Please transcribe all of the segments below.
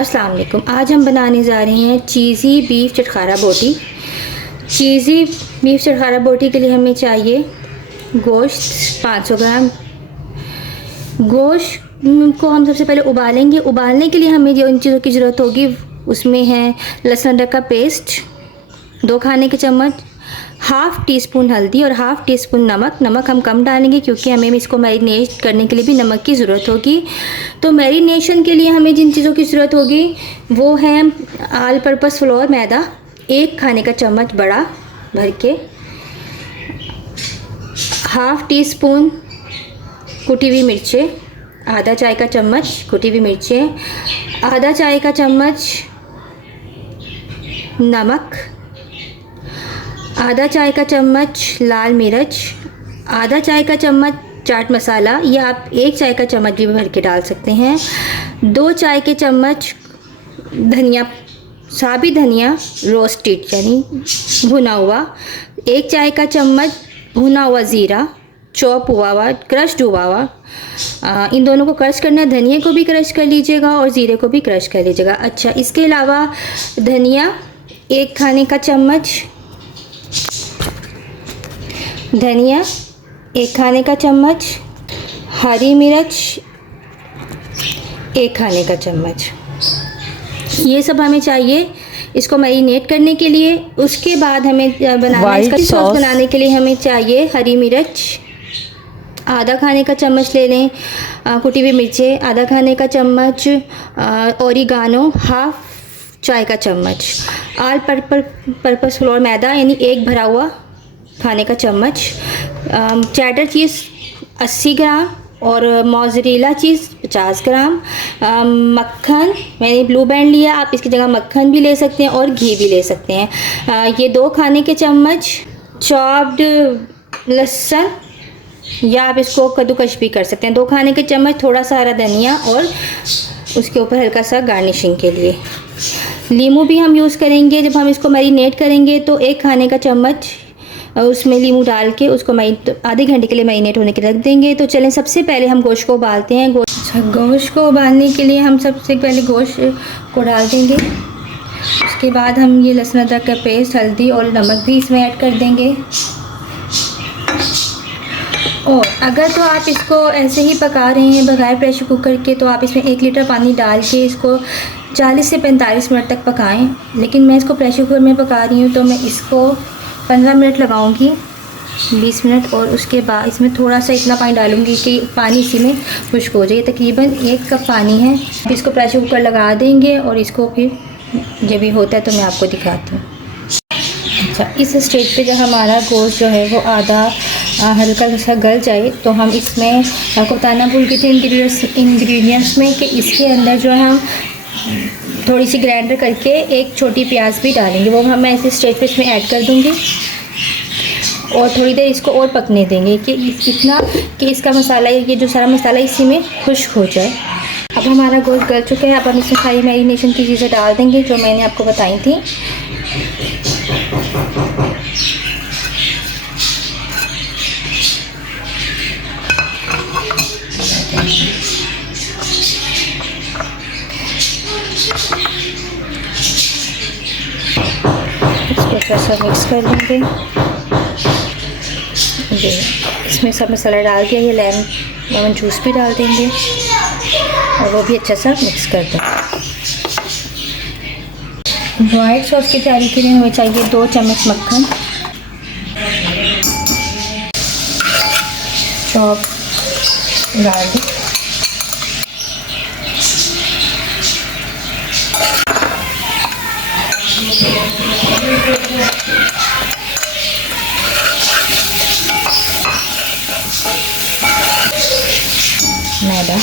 अस्सलाम वालेकुम। आज हम बनाने जा रहे हैं चीज़ी बीफ चटखारा बोटी। चीज़ी बीफ चटखारा बोटी के लिए हमें चाहिए गोश्त 500 ग्राम। गोश्त को हम सबसे पहले उबालेंगे। उबालने के लिए हमें जो इन चीज़ों की ज़रूरत होगी उसमें है लहसुन अदरक का पेस्ट 2 खाने के चम्मच, हाफ़ टी स्पून हल्दी और हाफ़ टी स्पून नमक। नमक हम कम डालेंगे क्योंकि हमें इसको मैरिनेट करने के लिए भी नमक की ज़रूरत होगी। तो मैरिनेशन के लिए हमें जिन चीज़ों की ज़रूरत होगी वो है ऑल पर्पस फ्लोर मैदा 1 खाने का चम्मच बड़ा भर के, हाफ़ टी स्पून कुटी हुई मिर्चें, आधा चाय का चम्मच कुटी हुई मिर्चें, आधा चाय का चम्मच नमक, आधा चाय का चम्मच लाल मिर्च, आधा चाय का चम्मच चाट मसाला, या आप 1 चाय का चम्मच भी भर के डाल सकते हैं, 2 चाय के चम्मच धनिया, साबुत धनिया रोस्टेड यानी भुना हुआ, 1 चाय का चम्मच भुना हुआ ज़ीरा चॉप हुआ हुआ क्रश्ड हुआ हुआ। इन दोनों को क्रश करना है। धनिया को भी क्रश कर लीजिएगा और ज़ीरे को भी क्रश कर लीजिएगा। अच्छा, इसके अलावा धनिया 1 खाने का चम्मच, धनिया 1 खाने का चम्मच, हरी मिर्च 1 खाने का चम्मच, ये सब हमें चाहिए इसको मैरिनेट करने के लिए। उसके बाद हमें बनाना है इसका सॉस बनाने के लिए हमें चाहिए हरी मिर्च आधा खाने का चम्मच ले लें, कुटी हुई मिर्चें आधा खाने का चम्मच, ओरिगानो हाफ़ चाय का चम्मच, ऑल पर्पस फ्लोर मैदा यानी 1 भरा हुआ खाने का चम्मच, चेडर चीज़ 80 ग्राम और मोज़रेला चीज़ 50 ग्राम, मक्खन मैंने ब्लू बैंड लिया, आप इसकी जगह मक्खन भी ले सकते हैं और घी भी ले सकते हैं। ये 2 खाने के चम्मच चॉप्ड लहसुन, या आप इसको कद्दूकश भी कर सकते हैं, 2 खाने के चम्मच थोड़ा सा हरा धनिया और उसके ऊपर हल्का सा गार्निशिंग के लिए लीमू भी हम यूज़ करेंगे। जब हम इसको मैरिनेट करेंगे तो 1 खाने का चम्मच उसमें लीमू डाल के उसको आधे घंटे के लिए मैरिनेट होने के रख देंगे। तो चलें सबसे पहले हम गोश्त को उबालते हैं। गोश्त को उबालने के लिए हम सबसे पहले गोश्त को डाल देंगे। उसके बाद हम ये लहसुन अदरक का पेस्ट, हल्दी और नमक भी इसमें ऐड कर देंगे। और अगर तो आप इसको ऐसे ही पका रहे हैं बगैर प्रेशर कुकर के, तो आप इसमें 1 लीटर पानी डाल के इसको 40 से 45 मिनट तक पकाएं। लेकिन मैं इसको प्रेशर कुकर में पका रही हूँ तो मैं इसको 15 मिनट लगाऊंगी, 20 मिनट, और उसके बाद इसमें थोड़ा सा इतना पानी डालूंगी कि पानी इसी में खुश्क हो जाए। तकरीबन 1 कप पानी है। इसको प्रेशर कुकर लगा देंगे और इसको फिर जब भी होता है तो मैं आपको दिखाती हूँ। अच्छा, इस स्टेज पे जब हमारा गोश्त जो है वो आधा हल्का सा गल जाए तो हम इसमें, आपको बताना भूल गई थी इंग्रेडिएंट्स में, कि इसके अंदर जो है हम थोड़ी सी ग्राइंडर करके 1 छोटी प्याज भी डालेंगे। वो मैं इस स्टेज पे इसमें ऐड कर दूँगी और थोड़ी देर इसको और पकने देंगे कि इतना कि इसका मसाला, ये जो सारा मसाला इसी में खुश्क हो जाए। अब हमारा गोश्त गल चुका है। अब हम इसमें सारी मैरिनेशन की चीज़ें डाल देंगे जो मैंने आपको बताई थी। इसको अच्छा सा मिक्स कर देंगे। ये इसमें सब मसाला डाल दिया, ये लेमन जूस भी डाल देंगे और वो भी अच्छा सा मिक्स कर देंगे। वाइट सॉस की तैयारी के लिए हमें चाहिए 2 चम्मच मक्खन, चॉप गार्लिक, मैदा,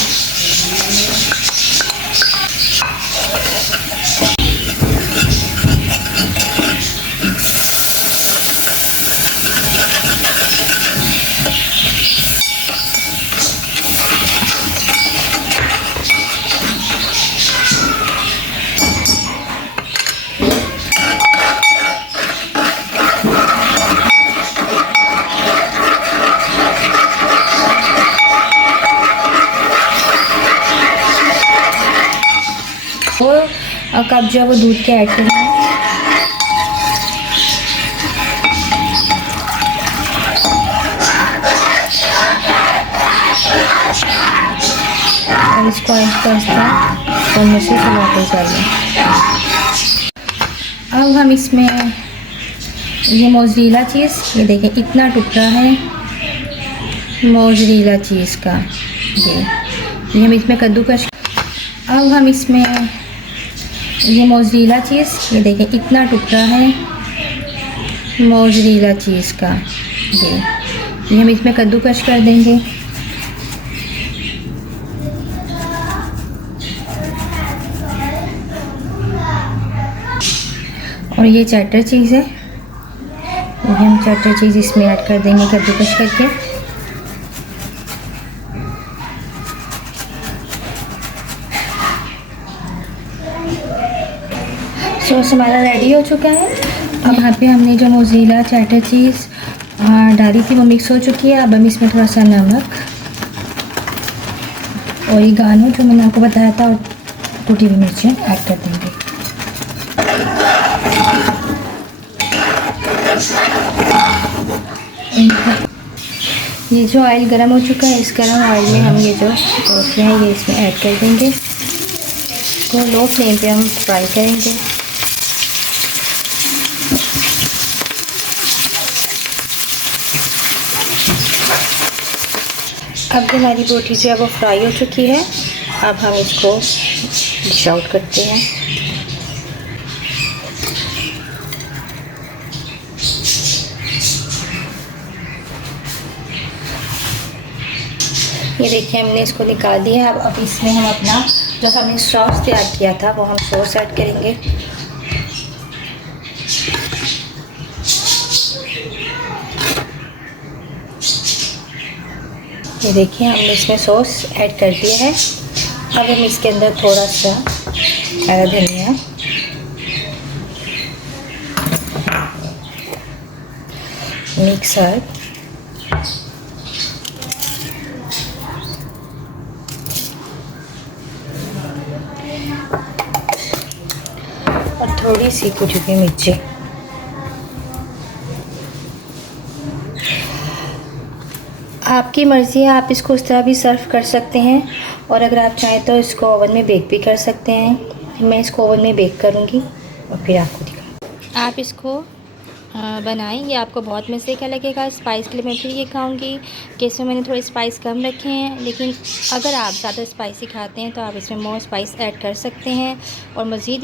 और कप जो है वो दूध के ऐड करेंगे। और इसको आहिस्ता आहिस्ता चम्मच से चलाते चलें। अब हम इसमें ये मोज़रेला चीज़, ये देखें इतना टुकड़ा है मोज़रेला चीज़ का, ये हम इसमें कद्दूकस। अब हम इसमें ये मोज़रेला चीज़, ये देखें इतना टुकड़ा है मोज़रेला चीज़ का, ये हम इसमें कद्दूकस कर देंगे। और ये चटर चीज़ है, ये हम चटर चीज़ इसमें ऐड कर देंगे कद्दूकस करके। सॉस हमारा रेडी हो चुका है। अब यहाँ पे हमने जो मोज़रेला चटर चीज़ डाली थी वो मिक्स हो चुकी है। अब हम इसमें थोड़ा सा नमक, ओरिगानो जो मैंने आपको बताया था, और टूटी हुई मिर्चें ऐड कर देंगे। ये जो ऑयल गरम हो चुका है, इस गरम ऑयल में हम ये जो रोटियाँ हैं ये इसमें ऐड कर देंगे। इसको लो फ्लेम पे हम फ्राई करेंगे। अब जो हमारी रोटी जो है वो फ्राई हो चुकी है। अब हम इसको डिश आउट करते हैं। ये देखिए हमने इसको निकाल दिया। अब इसमें हम अपना जो हमने सॉस तैयार किया था वो हम सॉस ऐड करेंगे। ये देखिए हमने इसमें सॉस ऐड कर दिया है। अब हम इसके अंदर थोड़ा सा हरा धनिया, मिक्स हर्ब, और थोड़ी सी कुटी हुई मिर्ची। आपकी मर्ज़ी है, आप इसको उस तरह भी सर्व कर सकते हैं, और अगर आप चाहें तो इसको ओवन में बेक भी कर सकते हैं। मैं इसको ओवन में बेक करूँगी और फिर आपको दिखाऊँ। आप इसको बनाएंगे, आपको बहुत मज़े का लगेगा। स्पाइस के लिए मैं फिर ये कहूँगी कि इसमें मैंने थोड़े स्पाइस कम रखे हैं, लेकिन अगर आप ज़्यादा स्पाइसी खाते हैं तो आप इसमें मोर स्पाइस ऐड कर सकते हैं और मज़ीद